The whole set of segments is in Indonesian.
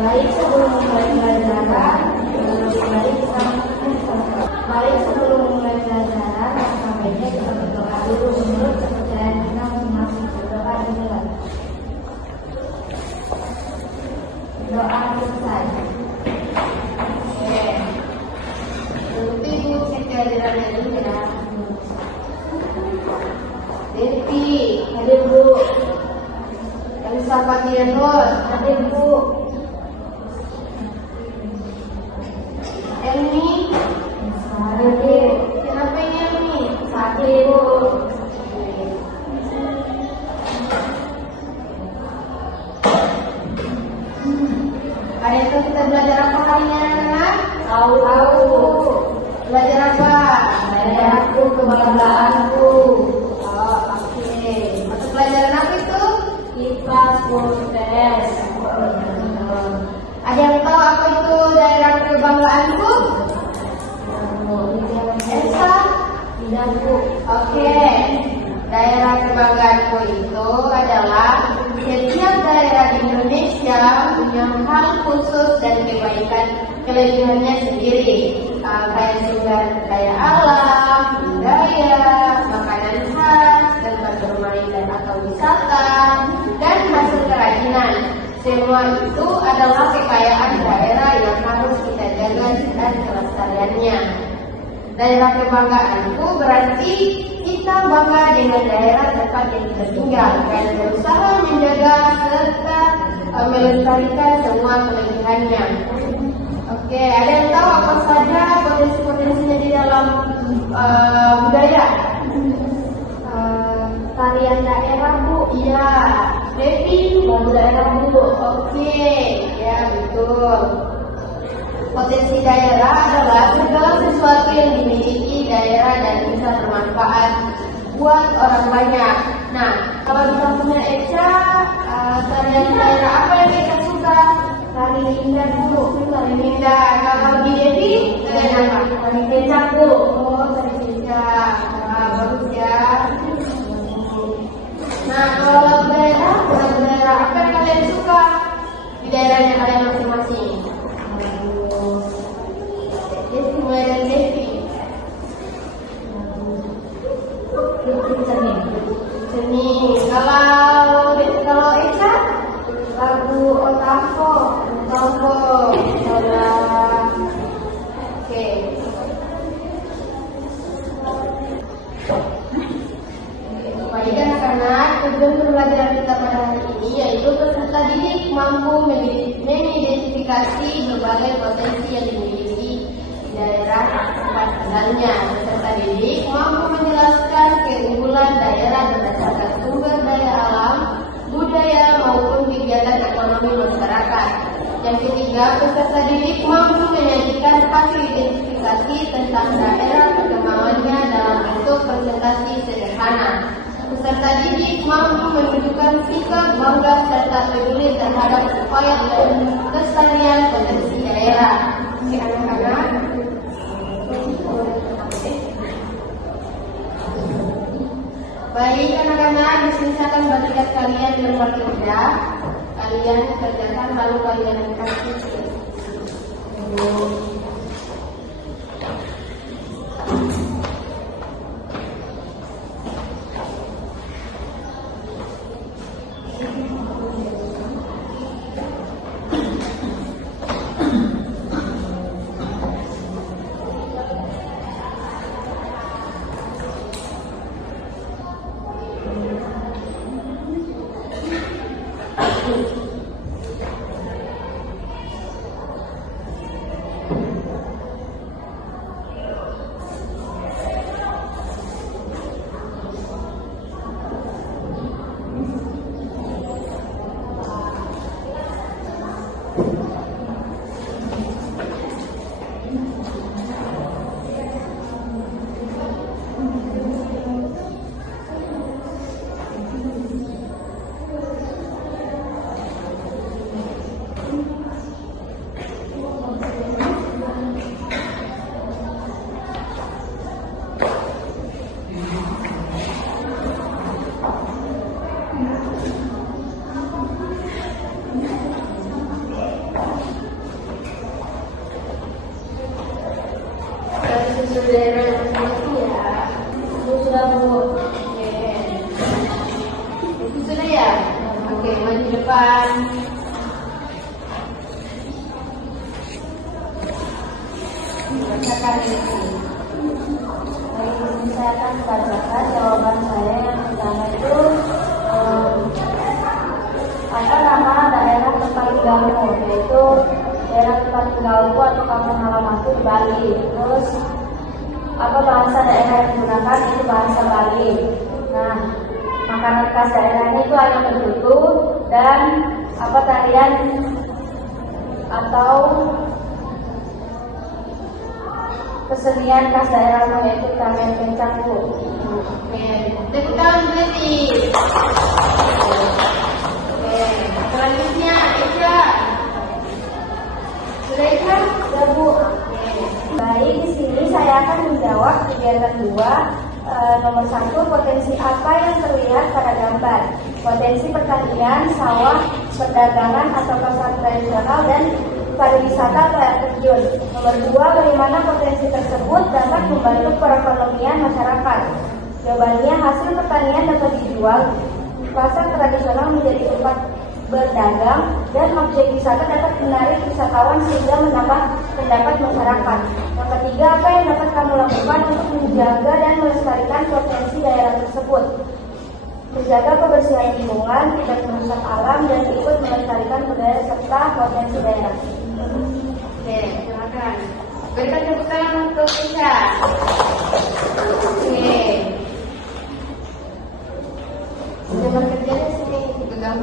Baik sebelum mulai pelajaran, langkah baiknya kita berdoa dulu menurut kepercayaan kita masing-masing. Berdoa dimulai. Doa selesai. Oke. Dulu Ibu cek kehadirannya dulu ya. Devi, hadir Bu. Elisa Patianos, hadir Bu. Elmi, hadir. Kenapa ini Elmi? Hadir Bu. Hari itu kita belajar apa hari ini anak-anak? Tahu. Belajar apa? Belajar aku, kebanggaanku. Oh, oke. Mata pelajaran apa itu? IPA Proses. Ada yang tahu apa itu daerah kebanggaanku? Elsa? Tidak Bu. Oke. Daerah kebanggaanku itu adalah setiap daerah di Indonesia punya hal khusus dan kelebihannya sendiri, kayak sumber daya alam, budaya, makanan khas, tempat bermain dan atau wisata, dan hasil kerajinan. Semua itu adalah kekayaan daerah yang harus kita jaga dan kelestariannya. Daerah kebanggaanku berarti kita bangga dengan daerah tempat yang kita tinggal dan berusaha menjaga serta melestarikan semua kelebihannya. Oke, ada yang tahu apa saja potensi-potensinya di dalam budaya? Tarian daerah Bu. Iya. Devi, lagu daerah Bu. Oke, ya betul. Potensi daerah adalah segala sesuatu yang dimiliki daerah dan bisa bermanfaat buat orang banyak. Nah, kalau kita punya Eca, tarian daerah apa yang Eca suka? Tari Linda dulu, tari Linda. Kalau di Devi, tarian apa? Tari kecap Bu. Oh, tari kecap. Bagus ya. Nah, kalau daerah apa yang kalian suka di daerahnya kalian masing-masing? Mulai dari Devi. Seni. Kalau Eca, lagu Otavo. Oke. Baik anak-anak, tujuan pembelajaran kita pada hari ini yaitu peserta didik mampu mengidentifikasi berbagai potensi yang dimiliki daerah tempat tinggalnya. Peserta didik mampu menjelaskan keunggulan daerah berdasarkan sumber daya alam, budaya maupun kegiatan ekonomi masyarakat. Yang ketiga, peserta didik mampu menyajikan hasil identifikasi tentang daerah perkembangannya dalam bentuk presentasi sederhana. Peserta didik mampu menunjukkan sikap bangga serta peduli terhadap upaya dan kelestarian potensi daerah. Oke, anak-anak. Baik anak-anak, di sini saya akan bagikan kalian di rumah kerja. Kalian kerjakan lalu kalian kasih. daerah yang masing-masing ya. Bu, sudah Bu. Oke. Itu sudah ya? Oke, maju depan. Bacakan itu. Baik, di sini saya akan bacakan jawaban saya yang pertama itu apa nama daerah tempat tinggalmu, yaitu daerah tempat tinggalku atau kampung halamanku di Bali. Terus apa bahasa daerah yang digunakan, itu bahasa Bali. Nah, makanan khas daerahnya itu ayam betutu, dan apa tarian atau kesenian khas daerahmu, yaitu tarian kencang Bu. Oke, tepuk tangan berarti. Oke, selanjutnya Eka. Sudah Eka? Ya Bu. Baik, di sini saya akan menjawab kegiatan 2. Nomor 1, potensi apa yang terlihat pada gambar? Potensi pertanian, sawah, perdagangan atau pasar tradisional, dan pariwisata atau air terjun. Nomor 2, bagaimana potensi tersebut dapat membantu perekonomian masyarakat? Jawabannya, hasil pertanian dapat dijual, pasar tradisional menjadi tempat berdagang, dan objek wisata dapat menarik wisatawan sehingga menambah pendapat masyarakat. Yang ketiga, apa yang dapat kamu lakukan untuk menjaga dan melestarikan potensi daerah tersebut? Menjaga kebersihan lingkungan, tidak merusak alam, dan ikut melestarikan budaya serta potensi daerah. Oke, silakan. Berikan tepuk tangan untuk Eka. Oke. Zaman kerjanya sini dipegang.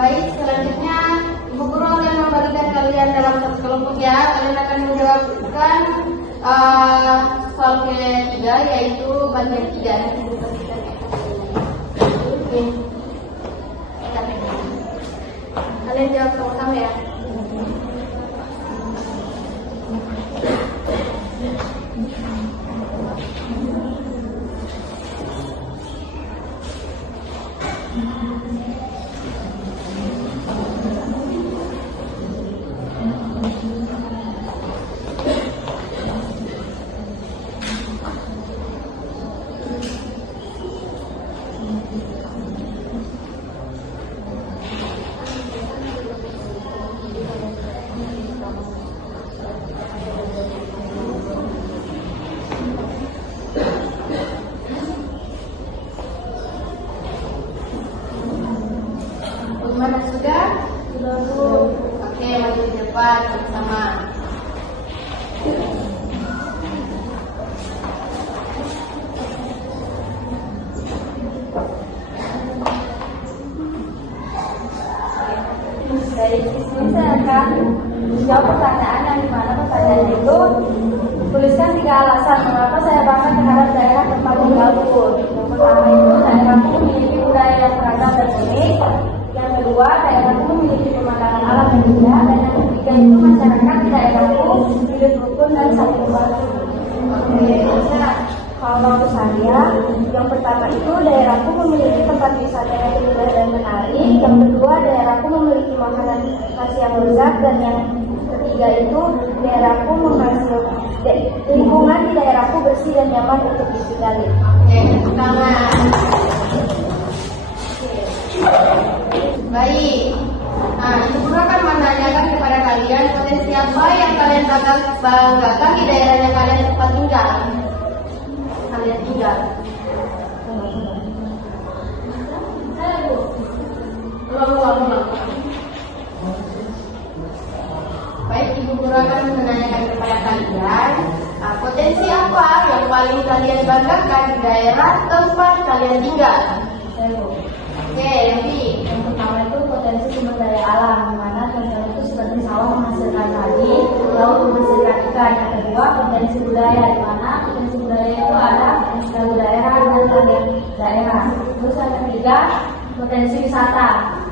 Baik, selanjutnya Ibu Guru akan membagikan kalian dalam satu kelompok ya. Kalian akan menjawabkan soal ketiga, yaitu bagian 3. Nanti dibagikan ya. Oke. Kalian jawab sama-sama ya. Bagaimana sudah? Sudah Bu. Oke, maju di depan sama-sama. Dari sini saya akan menjawab pertanyaan yang dimana pertanyaan itu tuliskan 3 alasan mengapa saya bangga terhadap daerah tempat tinggalku. Yang pertama itu daerahku memiliki budaya yang beragam dan unik. Yang kedua, daerahku memiliki pemandangan alam yang indah. Dan yang ketiga itu masyarakat di daerahku hidup rukun dan saling membantu. Oke, nah, kalau menurut saya, yang pertama itu daerahku memiliki tempat wisata yang indah dan menarik. Yang kedua, daerahku memiliki makanan khas yang lezat. Dan yang ketiga itu daerahku menghasilkan lingkungan di daerahku bersih dan nyaman untuk ditinggali. Oke, tepuk tangan. Baik. Nah, Ibu Guru akan menanyakan kepada kalian potensi apa yang kalian banggakan di daerahnya kalian tempat tinggal. Kalian tinggal. Ulang. Baik, Ibu Guru akan menanyakan kepada kalian potensi apa yang paling kalian banggakan di daerah tempat kalian tinggal. Oke, Yanti. Yang pertama itu potensi sumber daya alam, di mana contohnya itu seperti sawah menghasilkan padi, laut menghasilkan ikan. Yang kedua, potensi budaya, di mana potensi budaya itu ada lagu daerah dan tarian daerah. Terus yang ketiga, potensi wisata,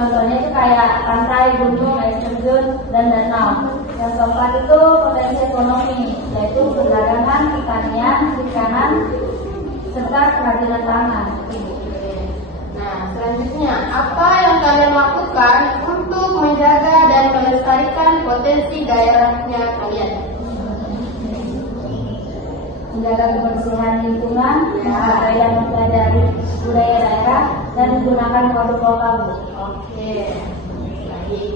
contohnya itu kayak pantai, gunung, air terjun, dan danau. Yang keempat itu potensi ekonomi, yaitu perdagangan, pertanian, perikanan, serta kerajinan tangan. Nah, selanjutnya, apa yang kalian lakukan untuk menjaga dan melestarikan potensi daerahnya kalian? Menjaga kebersihan lingkungan, Ya. dan mempelajari budaya daerah, dan menggunakan produk lokal. Oke, baik.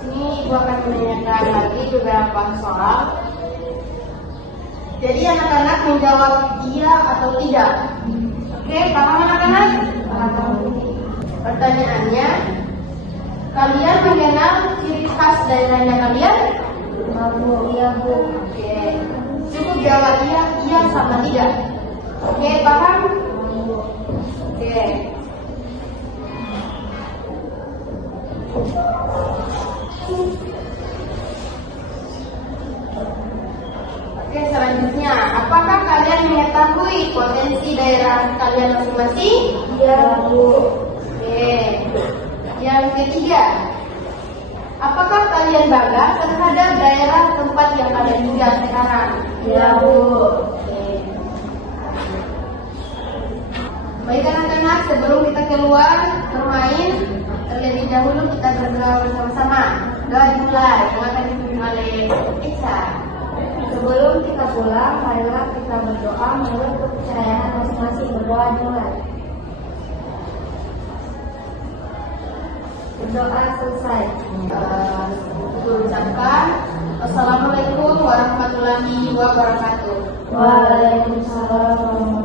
Sini Ibu akan menanyakan lagi beberapa soal. Jadi anak-anak menjawab iya atau tidak. Oke, paham anak-anak? Pertanyaannya, kalian mengenal ciri khas daerahnya kalian? Iya Bu. Oke, cukup jawab iya sama tidak. Oke, paham? Oke. Oke, selanjutnya, apakah kalian mengetahui potensi daerah kalian masing-masing? Iya Bu. Oke. Yang ketiga, apakah kalian bangga terhadap daerah tempat yang kalian tinggal sekarang? Iya Bu. Oke. Baik anak-anak, sebelum kita keluar bermain, terlebih dahulu kita berdoa bersama-sama. Doa dimulai, doa akan dipimpin oleh Ica. Sebelum kita pulang, marilah kita berdoa menurut kepercayaan masing-masing. Berdoa dimulai. Berdoa selesai. Kita ucapkan Assalamualaikum warahmatullahi wabarakatuh. Waalaikumsalam warahmatullahi wabarakatuh.